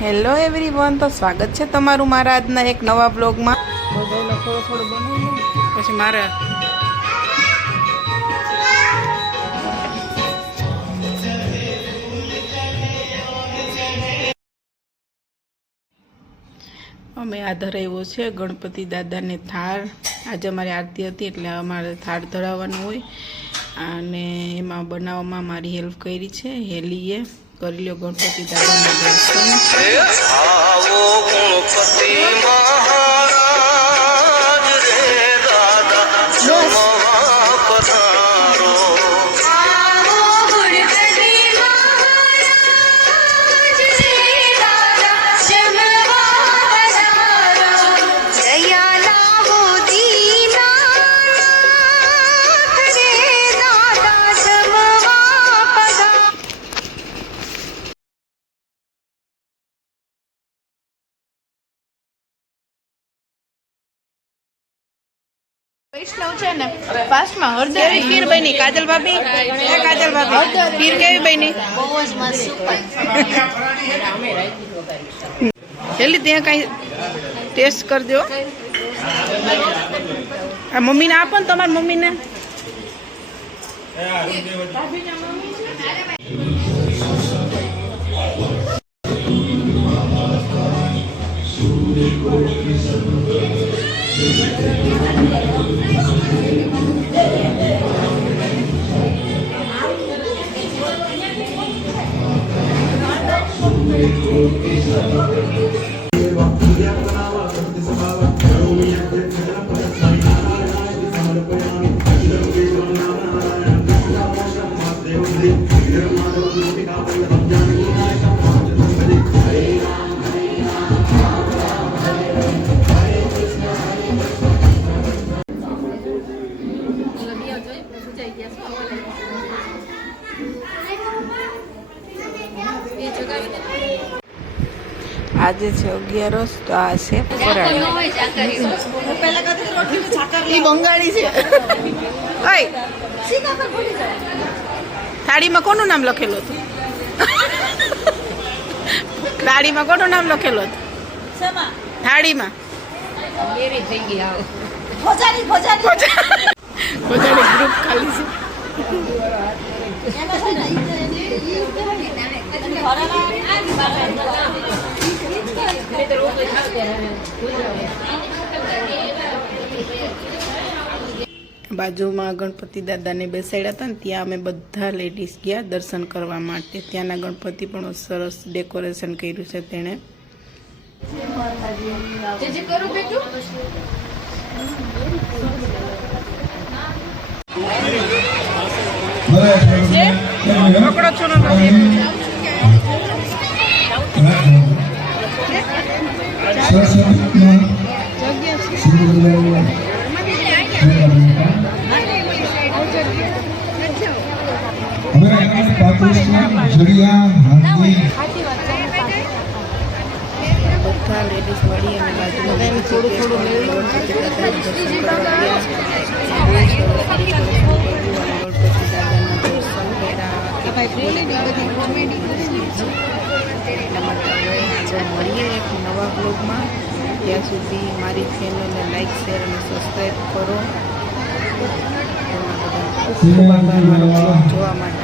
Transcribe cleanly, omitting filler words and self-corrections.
Hello everyone, તો સ્વાગત છે તમારું મારા આજના એક નવા બ્લોગમાં. બધાને થોડો થોડો બનાવી લો પછી મારે અમે આ ધરાવ્યો છે ગણપતિ દાદાને થાળ. આજે અમારી આરતી હતી એટલે અમારે થાળ ધરાવવાનું હોય અને એમાં બનાવવામાં મારી હેલ્પ કરી છે હેલીએ. કરી લ્યો ગણપતિ દાદાના દર્શન. વૈષ્ણવ છે ને ફાસ્ટમાં હળદર ખીર બની. કાજલ ભાભી, કાજલ ભાભી ખીર કેવી બની? બહુ જ મસ્ત. હેલી ત્યાં કઈ ટેસ્ટ કરજો. આ મમ્મીને આપો ને, તમારા મમ્મીને. આજે છે 11 તો આ છે ફરાળ. બંગાળી છે. થાળીમાં કોનું નામ લખેલું હતું? થાળીમાં કોનું નામ લખેલું હતું? થાળીમાં ગ્રુપ ખાલી છે. બાજુમાં ગણપતિ દાદાને બેસાડ્યા હતા ને ત્યાં અમે બધા લેડીઝ ગયા દર્શન કરવા માટે. ત્યાંના ગણપતિ પણ સરસ ડેકોરેશન કર્યું છે તેણે. પકડો છો ને બધા લેડીઝ મળી અને બાજુમાં થોડું થોડું મળીએ એક નવા બ્લોગમાં. ત્યાં સુધી મારી ચેનલને લાઈક, શેર અને સબસ્ક્રાઈબ કરો. ખૂબ આભાર મારો બ્લોગ જોવા માટે.